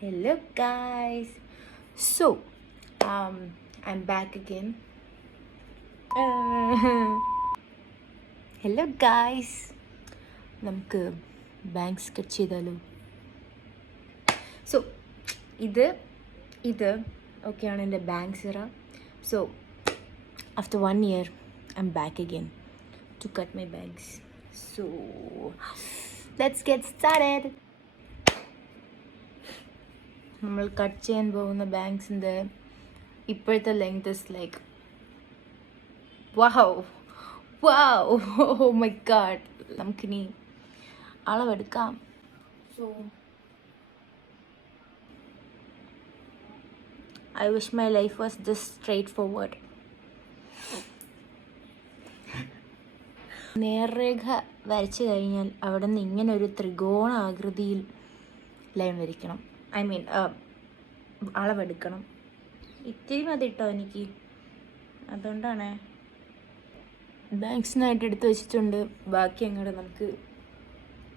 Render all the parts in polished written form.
Hello guys. So, I'm back again. Hello guys. നമുക്ക് banks cut ചെയ്താലോ? So ഇത് ഒക്കെയാണ് എൻ്റെ ബാങ്ക്സ് ഇറ. So after 1 year I'm back again to cut my bangs. So let's get started. നമ്മൾ cut ചെയ്യാൻ പോകുന്ന ബാങ്ക്സിൻ്റെ ഇപ്പോഴത്തെ length is like wow oh my god. നമുക്കിനി അളവെടുക്കാം. So I wish my life was this straightforward. നേർരേഖ വരച്ചു കഴിഞ്ഞാൽ അവിടെ നിന്ന് ഇങ്ങനെ ഒരു ത്രികോണ ആകൃതിയിൽ ലൈൻ വരയ്ക്കണം. ഐ മീൻ അളവെടുക്കണം. ഇത്തിരി മതി കേട്ടോ എനിക്ക്, അതുകൊണ്ടാണ് ബാങ്ക്സിനായിട്ട് എടുത്ത് വെച്ചിട്ടുണ്ട്. ബാക്കി അങ്ങോട്ട് നമുക്ക്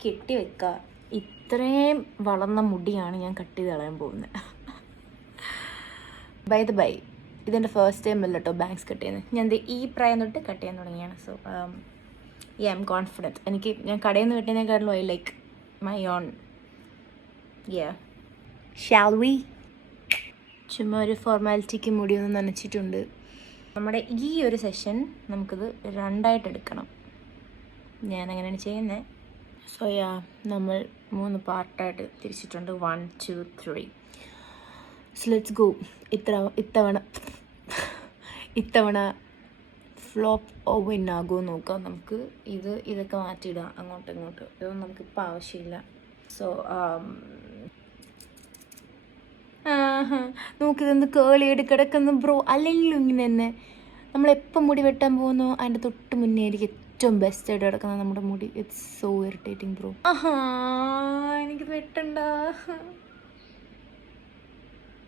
കെട്ടി വെക്കാം. ഇത്രയും വളർന്ന മുടിയാണ് ഞാൻ കട്ട് ചെയ്ത് കളയാൻ പോകുന്നത്. ബൈ ദ ബൈ, ഇതെൻ്റെ ഫസ്റ്റ് ടൈം അല്ല കേട്ടോ ബാങ്ക്സ് കട്ട് ചെയ്യുന്നത്. ഞാൻ ഈ പ്രായം തൊട്ട് കട്ട് ചെയ്യാൻ തുടങ്ങിയാണ്. So I am confident. എനിക്ക് ഞാൻ കടയിൽ നിന്ന് കെട്ടിയതിനേക്കാളും I like my own. Shall we? ചുമ്മാ ഒരു ഫോർമാലിറ്റിക്ക് മുടി ഒന്ന് നനച്ചിട്ടുണ്ട്. നമ്മുടെ ഈ ഒരു സെഷൻ നമുക്കിത് രണ്ടായിട്ട് എടുക്കണം. ഞാൻ അങ്ങനെയാണ് ചെയ്യുന്നത്. സോ നമ്മൾ 3 പാർട്ടായിട്ട് തിരിച്ചിട്ടുണ്ട്. 1 2 3. So let's go. ഇത്തവണ ഫ്ലോപ്പ് ഓ വിൻ ആകുമോ നോക്കാം. നമുക്ക് ഇതൊക്കെ മാറ്റിയിടാം അങ്ങോട്ടും ഇങ്ങോട്ടും. ഇതൊന്നും നമുക്കിപ്പോൾ ആവശ്യമില്ല. സോ നോക്കിതൊന്ന് കേളിയായിട്ട് കിടക്കുന്ന ബ്രോ. അല്ലെങ്കിലും ഇങ്ങനെ തന്നെ നമ്മളെപ്പം മുടി വെട്ടാൻ പോകുന്നോ അതിൻ്റെ തൊട്ട് മുന്നേ ആയിരിക്കും ഏറ്റവും ബെസ്റ്റായിട്ട് കിടക്കുന്നത് നമ്മുടെ മുടി. It's so irritating bro. എനിക്ക് വെട്ടണ്ട.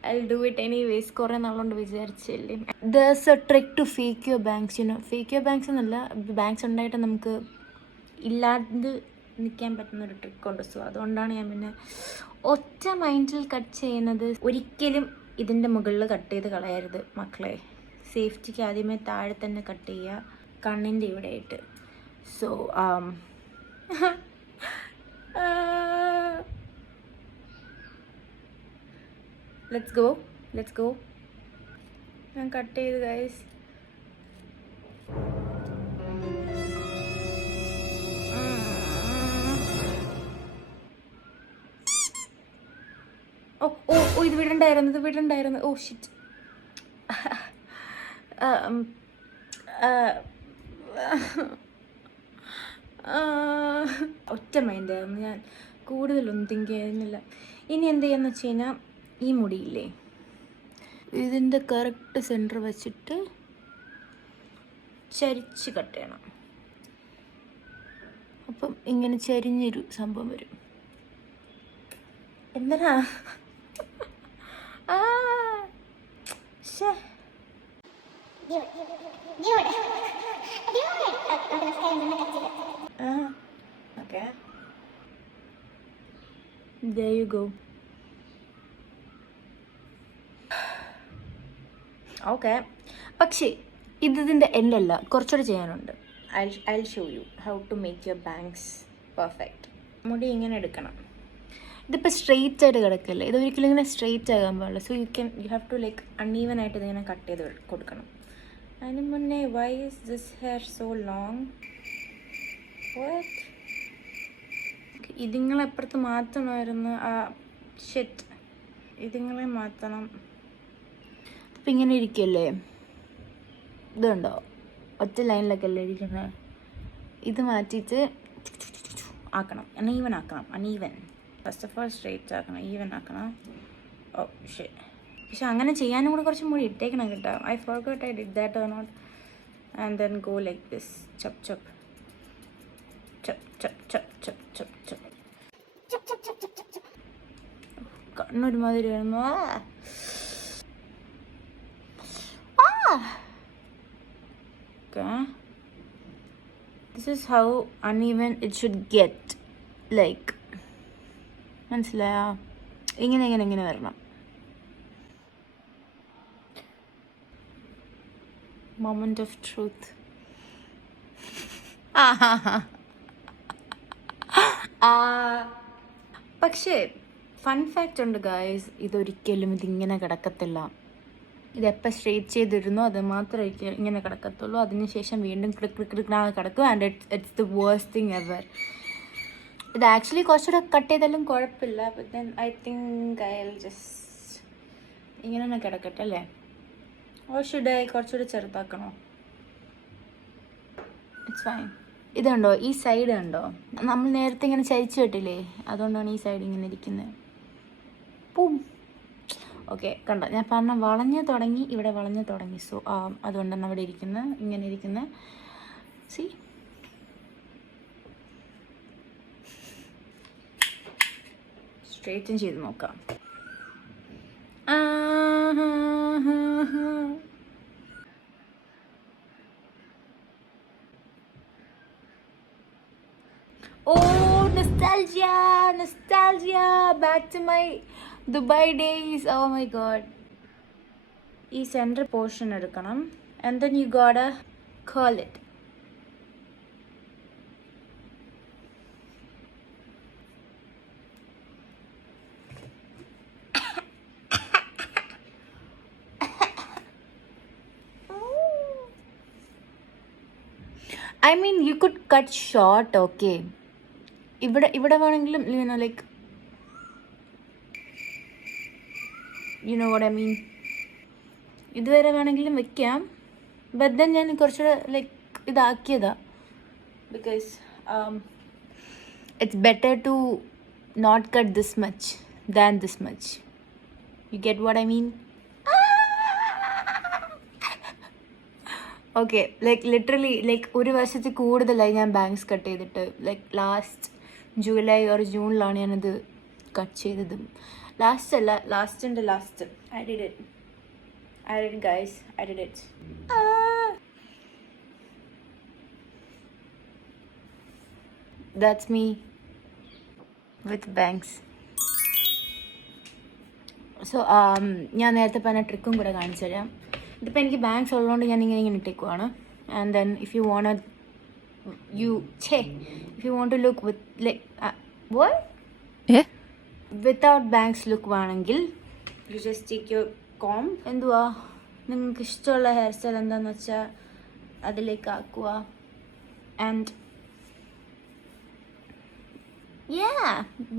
I'll do it anyways. കുറേ നാളുകൊണ്ട് വിചാരിച്ചില്ലേ. There's a trick to fake your bangs, you know. Fake your bangs എന്നല്ല, ബാങ്ക്സ് ഉണ്ടായിട്ട് നമുക്ക് ഇല്ലാതെ നിൽക്കാൻ പറ്റുന്നൊരു ട്രിക്കുണ്ട്. സോ അതുകൊണ്ടാണ് ഞാൻ പിന്നെ ഒറ്റ മൈൻഡിൽ കട്ട് ചെയ്യുന്നത്. ഒരിക്കലും ഇതിൻ്റെ മുകളിൽ കട്ട് ചെയ്ത് കളയരുത് മക്കളെ. സേഫ്റ്റിക്ക് ആദ്യമേ താഴെ തന്നെ കട്ട് ചെയ്യുക, കണ്ണിൻ്റെ ഇവിടെ ആയിട്ട്. So let's go. ഞാൻ കട്ട് ചെയ്ത് ഗൈസ്. ഓ ഇത് വിടണ്ടായിരുന്നു. Oh shit. ഒറ്റ മൈൻഡായിരുന്നു. ഞാൻ കൂടുതലൊന്നും തിങ്ക് ചെയ്യുന്നില്ല. ഇനി എന്ത് ചെയ്യാന്ന് വെച്ച് കഴിഞ്ഞാൽ, ഈ മുടിയില്ലേ ഇതിൻ്റെ കറക്റ്റ് സെൻറ്റർ വെച്ചിട്ട് ചരിച്ച് കട്ട് ചെയ്യണം. അപ്പം ഇങ്ങനെ ചരിഞ്ഞൊരു സംഭവം വരും. എന്തിനാ okay. There you go. Okay, പക്ഷേ ഇതിൻ്റെ എൻഡല്ല, കുറച്ചുകൂടെ ചെയ്യാനുണ്ട്. I'll show you how to make your bangs perfect. മുടി ഇങ്ങനെ എടുക്കണം. ഇതിപ്പോൾ സ്ട്രെയിറ്റ് ആയിട്ട് കിടക്കില്ലേ, ഇതൊരിക്കലും ഇങ്ങനെ സ്ട്രെയിറ്റ് ആകാൻ പാടില്ല. So you have to like uneven ആയിട്ട് ഇതിങ്ങനെ കട്ട് ചെയ്ത് കൊടുക്കണം. അതിന് മുന്നേ why is this hair so long? ഇതിങ്ങളെ എപ്പുറത്ത് മാറ്റണമായിരുന്നു. ഷെറ്റ്, ഇതിങ്ങളെ മാറ്റണം. അപ്പം ഇങ്ങനെ ഇരിക്കല്ലേ, ഇതുണ്ടോ ഒറ്റ ലൈനിലൊക്കെ അല്ലേ ഇരിക്കുന്നത്. ഇത് മാറ്റിയിട്ട് ആക്കണം, അൺഈവൻ ആക്കണം. Uneven first of all straight ആക്കണം, ഈവൻ ആക്കണം. ഓ ശരി. പക്ഷെ അങ്ങനെ ചെയ്യാനും കൂടെ കുറച്ച് മുടി ഇട്ടേക്കണം കേട്ടോ. I forgot I did that or not. And then go like this. ചപ്പ് ചപ്പ് ചപ്പ് ചപ്പ് ചപ്പ് ചപ്പ് ചപ്പ് ചപ്പ്. കണ്ണൊരുമാതിരി വരുന്നു. Okay. This is how uneven it should get. Like, മനസ്സിലായോ? ഇങ്ങനെ വരണം. Moment of truth. പക്ഷേ ഫൺ ഫാക്റ്റ് ഉണ്ട് ഗായ്സ്, ഇതിങ്ങനെ കിടക്കത്തില്ല. ഇതെപ്പോൾ സ്ട്രേറ്റ് ചെയ്തിരുന്നോ അത് മാത്രമേ ഇങ്ങനെ കിടക്കത്തുള്ളൂ. അതിനുശേഷം വീണ്ടും ക്രിക്നാകെ കിടക്കും. And it's the worst thing ever. ഇത് ആക്ച്വലി കുറച്ചുകൂടെ കട്ട് ചെയ്താലും കുഴപ്പമില്ല. But then I think I will just ഇങ്ങനെ തന്നെ കിടക്കട്ടെ അല്ലേ? ഓർ ഷുഡ് ഐ കുറച്ചുകൂടെ ചെറുതാക്കണോ? It's fine. ഇതുണ്ടോ, ഈ സൈഡ് കണ്ടോ, നമ്മൾ നേരത്തെ ഇങ്ങനെ ചരിച്ചു വിട്ടില്ലേ, അതുകൊണ്ടാണ് ഈ സൈഡ് ഇങ്ങനെ ഇരിക്കുന്നത്. പൂം. ഓക്കെ, കണ്ടോ, ഞാൻ പറഞ്ഞ വളഞ്ഞു തുടങ്ങി, ഇവിടെ വളഞ്ഞു തുടങ്ങി. സോ അതുകൊണ്ടാണ് അവിടെ ഇരിക്കുന്നത്, ഇങ്ങനെ ഇരിക്കുന്നത്. സി, സ്ട്രേറ്റും ചെയ്ത് നോക്കാം. Oh, nostalgia, back to my Dubai days. Oh my god. ഈ സെൻറ്റർ പോർഷൻ എടുക്കണം. And then you gotta curl it. I mean, you could cut short, okay. ഇവിടെ വേണമെങ്കിലും, like, you know what I mean. ഇതുവരെ വേണമെങ്കിലും വെക്കാം. But then ഞാൻ കുറച്ചുകൂടെ like ഇതാക്കിയതാ. Because it's better to not cut this much than this much. You get what I mean? Okay, like literally like ഒരു വർഷത്തിൽ കൂടുതലായി ഞാൻ ബാങ്ക്സ് കട്ട് ചെയ്തിട്ട്. ലൈക്ക് ലാസ്റ്റ് ജൂലൈ ഓർ ജൂണിലാണ് ഞാനത് കട്ട് ചെയ്തത്. Last I did it guys, I did it. That's me with bangs. So ഞാൻ നേരത്തെ പറഞ്ഞ ട്രിക്കും കൂടെ കാണിച്ചു തരാം. ഇതിപ്പോൾ എനിക്ക് ബാങ്ക്സ് ഉള്ളതുകൊണ്ട് ഞാൻ ഇങ്ങനെ ഇട്ടേക്കുവാണ്. And then if you want to look with like what? Without bangs look വേണമെങ്കിൽ you just take your comb. എന്തുവാ നിങ്ങൾക്ക് ഇഷ്ടമുള്ള ഹെയർ സ്റ്റൈൽ എന്താണെന്ന് വെച്ചാൽ അതിലേക്ക് ആക്കുക. And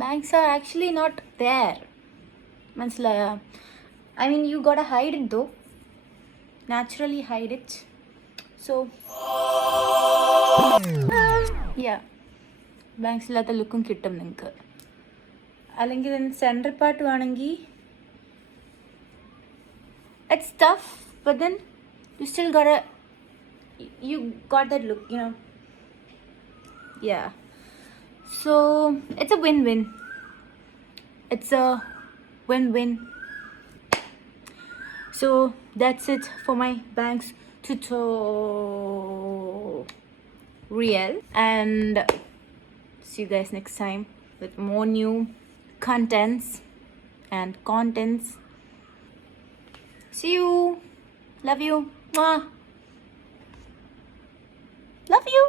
bangs are actually not there. മനസ്സിലായോ? I mean, you gotta hide it though. Naturally hide it. So bangs ഇല്ലാത്ത ലുക്കും കിട്ടും നിങ്ങൾക്ക്. അല്ലെങ്കിൽ സെൻറ്റർ പാർട്ട് വേണമെങ്കിൽ it's tough, but then you still got that look, you know. Yeah, so it's a win-win. It's a win-win. So that's it for my bangs tutorial, and see you guys next time with more new contents. See you. Love you. Mwah. Love you.